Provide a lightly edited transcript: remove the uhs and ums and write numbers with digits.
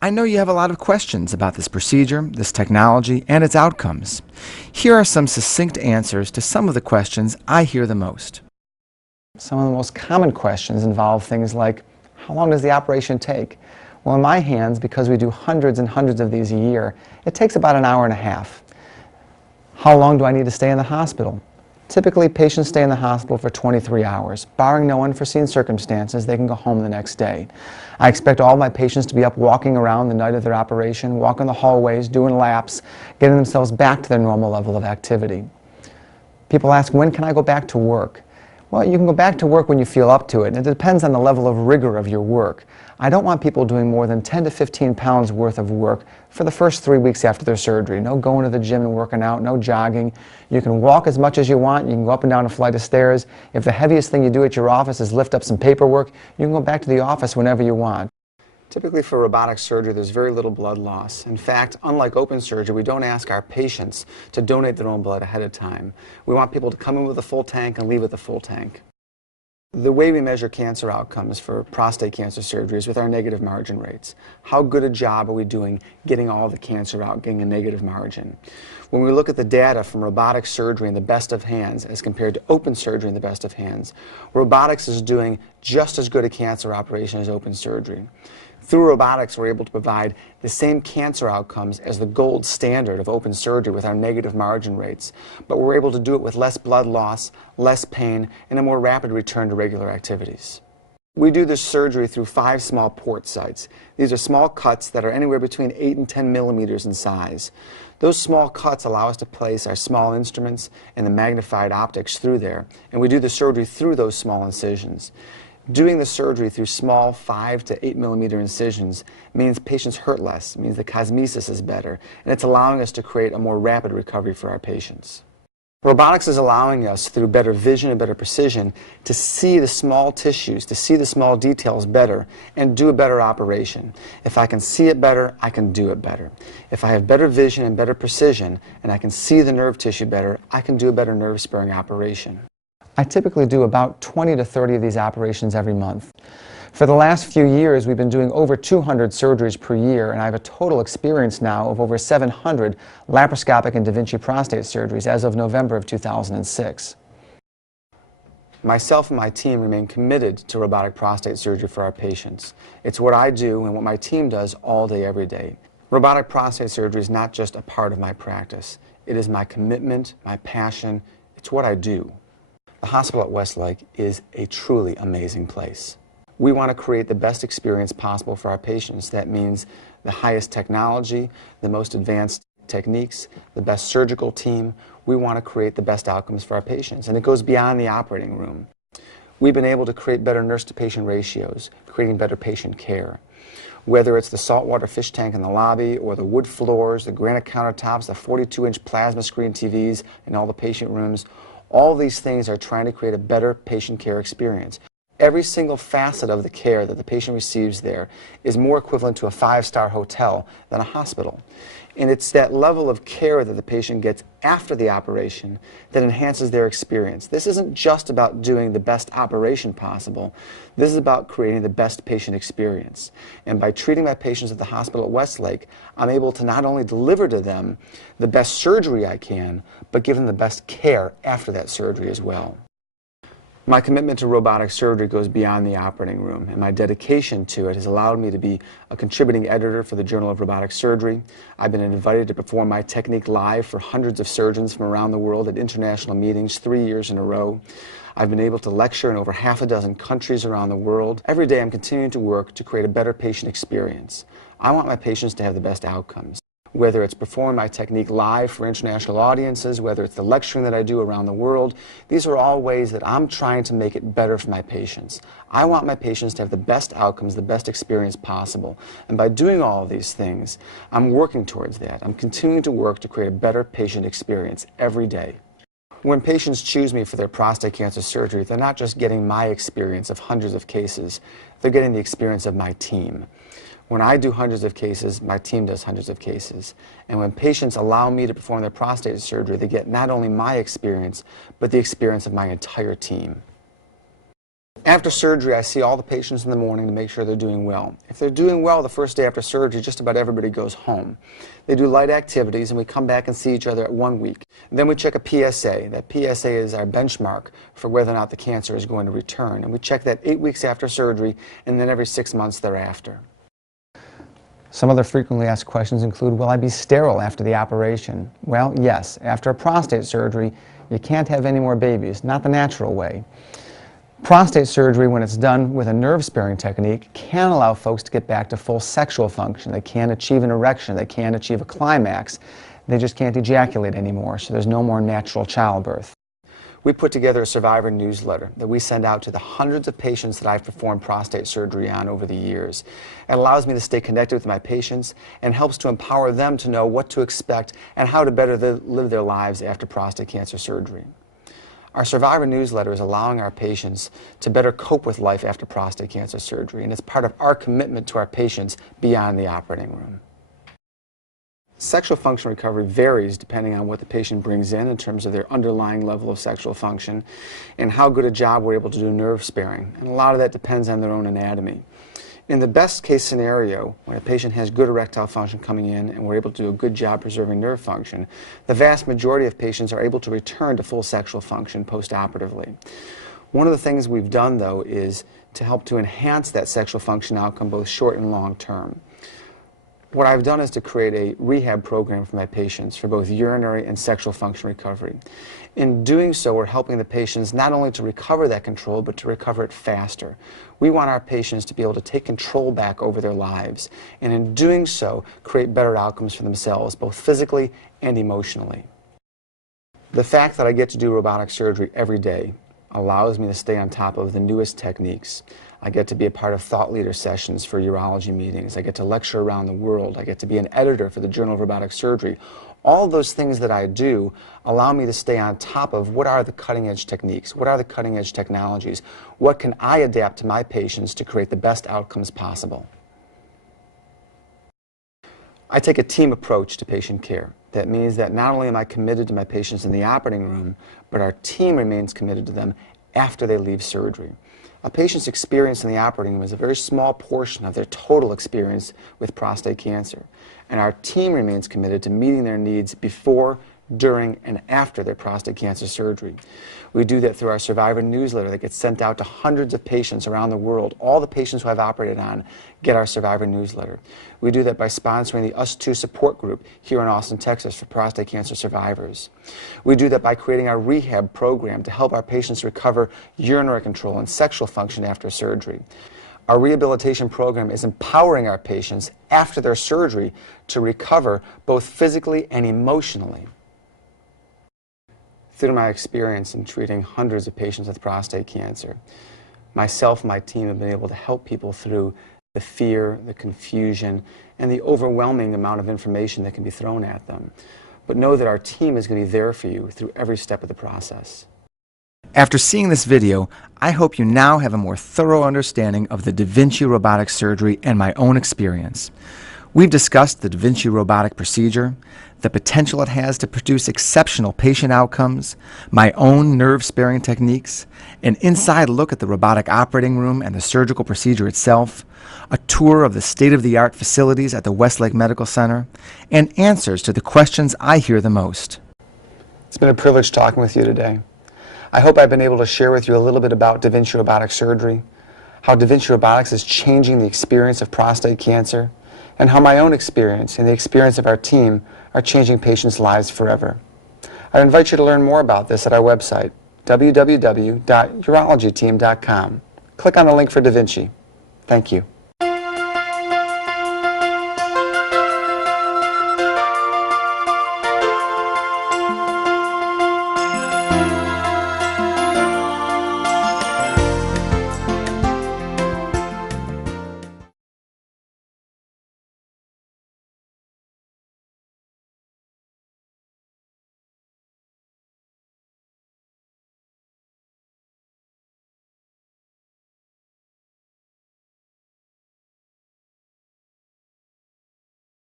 I know you have a lot of questions about this procedure, this technology, and its outcomes. Here are some succinct answers to some of the questions I hear the most. Some of the most common questions involve things like, how long does the operation take? Well, in my hands, because we do hundreds and hundreds of these a year, it takes about an hour and a half. How long do I need to stay in the hospital? Typically, patients stay in the hospital for 23 hours. Barring no unforeseen circumstances, they can go home the next day. I expect all my patients to be up walking around the night of their operation, walking the hallways, doing laps, getting themselves back to their normal level of activity. People ask, when can I go back to work? Well, you can go back to work when you feel up to it, and it depends on the level of rigor of your work. I don't want people doing more than 10 to 15 pounds worth of work for the first 3 weeks after their surgery. No going to the gym and working out, no jogging. You can walk as much as you want. You can go up and down a flight of stairs. If the heaviest thing you do at your office is lift up some paperwork, you can go back to the office whenever you want. Typically for robotic surgery, there's very little blood loss. In fact, unlike open surgery, we don't ask our patients to donate their own blood ahead of time. We want people to come in with a full tank and leave with a full tank. The way we measure cancer outcomes for prostate cancer surgery is with our negative margin rates. How good a job are we doing getting all the cancer out, getting a negative margin? When we look at the data from robotic surgery in the best of hands as compared to open surgery in the best of hands, robotics is doing just as good a cancer operation as open surgery. Through robotics, we're able to provide the same cancer outcomes as the gold standard of open surgery with our negative margin rates, but we're able to do it with less blood loss, less pain, and a more rapid return to regular activities. We do this surgery through 5 small port sites. These are small cuts that are anywhere between 8 and 10 millimeters in size. Those small cuts allow us to place our small instruments and the magnified optics through there, and we do the surgery through those small incisions. Doing the surgery through small 5 to 8 millimeter incisions means patients hurt less, means the cosmesis is better, and it's allowing us to create a more rapid recovery for our patients. Robotics is allowing us, through better vision and better precision, to see the small tissues, to see the small details better, and do a better operation. If I can see it better, I can do it better. If I have better vision and better precision, and I can see the nerve tissue better, I can do a better nerve-sparing operation. I typically do about 20 to 30 of these operations every month. For the last few years, we've been doing over 200 surgeries per year, and I have a total experience now of over 700 laparoscopic and da Vinci prostate surgeries as of November of 2006. Myself and my team remain committed to robotic prostate surgery for our patients. It's what I do and what my team does all day, every day. Robotic prostate surgery is not just a part of my practice. It is my commitment, my passion. It's what I do. The hospital at Westlake is a truly amazing place. We want to create the best experience possible for our patients. That means the highest technology, the most advanced techniques, the best surgical team. We want to create the best outcomes for our patients, and it goes beyond the operating room. We've been able to create better nurse-to-patient ratios, creating better patient care. Whether it's the saltwater fish tank in the lobby or the wood floors, the granite countertops, the 42-inch plasma screen TVs in all the patient rooms, all these things are trying to create a better patient care experience. Every single facet of the care that the patient receives there is more equivalent to a 5-star hotel than a hospital. And it's that level of care that the patient gets after the operation that enhances their experience. This isn't just about doing the best operation possible. This is about creating the best patient experience. And by treating my patients at the hospital at Westlake, I'm able to not only deliver to them the best surgery I can, but give them the best care after that surgery as well. My commitment to robotic surgery goes beyond the operating room, and my dedication to it has allowed me to be a contributing editor for the Journal of Robotic Surgery. I've been invited to perform my technique live for hundreds of surgeons from around the world at international meetings 3 years in a row. I've been able to lecture in over half a dozen countries around the world. Every day I'm continuing to work to create a better patient experience. I want my patients to have the best outcomes. Whether it's performing my technique live for international audiences, whether it's the lecturing that I do around the world, these are all ways that I'm trying to make it better for my patients. I want my patients to have the best outcomes, the best experience possible. And by doing all of these things, I'm working towards that. I'm continuing to work to create a better patient experience every day. When patients choose me for their prostate cancer surgery, they're not just getting my experience of hundreds of cases, they're getting the experience of my team. When I do hundreds of cases, my team does hundreds of cases. And when patients allow me to perform their prostate surgery, they get not only my experience, but the experience of my entire team. After surgery, I see all the patients in the morning to make sure they're doing well. If they're doing well the first day after surgery, just about everybody goes home. They do light activities, and we come back and see each other at 1 week. And then we check a PSA. That PSA is our benchmark for whether or not the cancer is going to return. And we check that 8 weeks after surgery, and then every 6 months thereafter. Some other frequently asked questions include, will I be sterile after the operation? Well, yes. After a prostate surgery, you can't have any more babies, not the natural way. Prostate surgery, when it's done with a nerve-sparing technique, can allow folks to get back to full sexual function. They can achieve an erection, they can achieve a climax. They just can't ejaculate anymore, so there's no more natural childbirth. We put together a survivor newsletter that we send out to the hundreds of patients that I've performed prostate surgery on over the years. It allows me to stay connected with my patients and helps to empower them to know what to expect and how to better live their lives after prostate cancer surgery. Our survivor newsletter is allowing our patients to better cope with life after prostate cancer surgery, and it's part of our commitment to our patients beyond the operating room. Sexual function recovery varies depending on what the patient brings in terms of their underlying level of sexual function and how good a job we're able to do nerve sparing, and a lot of that depends on their own anatomy. In the best case scenario, when a patient has good erectile function coming in and we're able to do a good job preserving nerve function, the vast majority of patients are able to return to full sexual function post-operatively. One of the things we've done, though, is to help to enhance that sexual function outcome both short and long term. What I've done is to create a rehab program for my patients for both urinary and sexual function recovery. In doing so, we're helping the patients not only to recover that control, but to recover it faster. We want our patients to be able to take control back over their lives, and in doing so, create better outcomes for themselves, both physically and emotionally. The fact that I get to do robotic surgery every day allows me to stay on top of the newest techniques. I get to be a part of thought leader sessions for urology meetings. I get to lecture around the world. I get to be an editor for the Journal of Robotic Surgery. All those things that I do allow me to stay on top of what are the cutting-edge techniques, what are the cutting-edge technologies, what can I adapt to my patients to create the best outcomes possible. I take a team approach to patient care. That means that not only am I committed to my patients in the operating room, but our team remains committed to them after they leave surgery. A patient's experience in the operating room is a very small portion of their total experience with prostate cancer, and our team remains committed to meeting their needs before, during, and after their prostate cancer surgery. We do that through our survivor newsletter that gets sent out to hundreds of patients around the world. All the patients who I've operated on get our survivor newsletter. We do that by sponsoring the Us Too support group here in Austin, Texas for prostate cancer survivors. We do that by creating our rehab program to help our patients recover urinary control and sexual function after surgery. Our rehabilitation program is empowering our patients after their surgery to recover both physically and emotionally. Through my experience in treating hundreds of patients with prostate cancer, myself and my team have been able to help people through the fear, the confusion, and the overwhelming amount of information that can be thrown at them. But know that our team is going to be there for you through every step of the process. After seeing this video, I hope you now have a more thorough understanding of the Da Vinci robotic surgery and my own experience. We've discussed the Da Vinci robotic procedure, the potential it has to produce exceptional patient outcomes, my own nerve-sparing techniques, an inside look at the robotic operating room and the surgical procedure itself, a tour of the state-of-the-art facilities at the Westlake Medical Center, and answers to the questions I hear the most. It's been a privilege talking with you today. I hope I've been able to share with you a little bit about Da Vinci robotic surgery, how Da Vinci robotics is changing the experience of prostate cancer, and how my own experience and the experience of our team are changing patients' lives forever. I invite you to learn more about this at our website, www.urologyteam.com. Click on the link for Da Vinci. Thank you.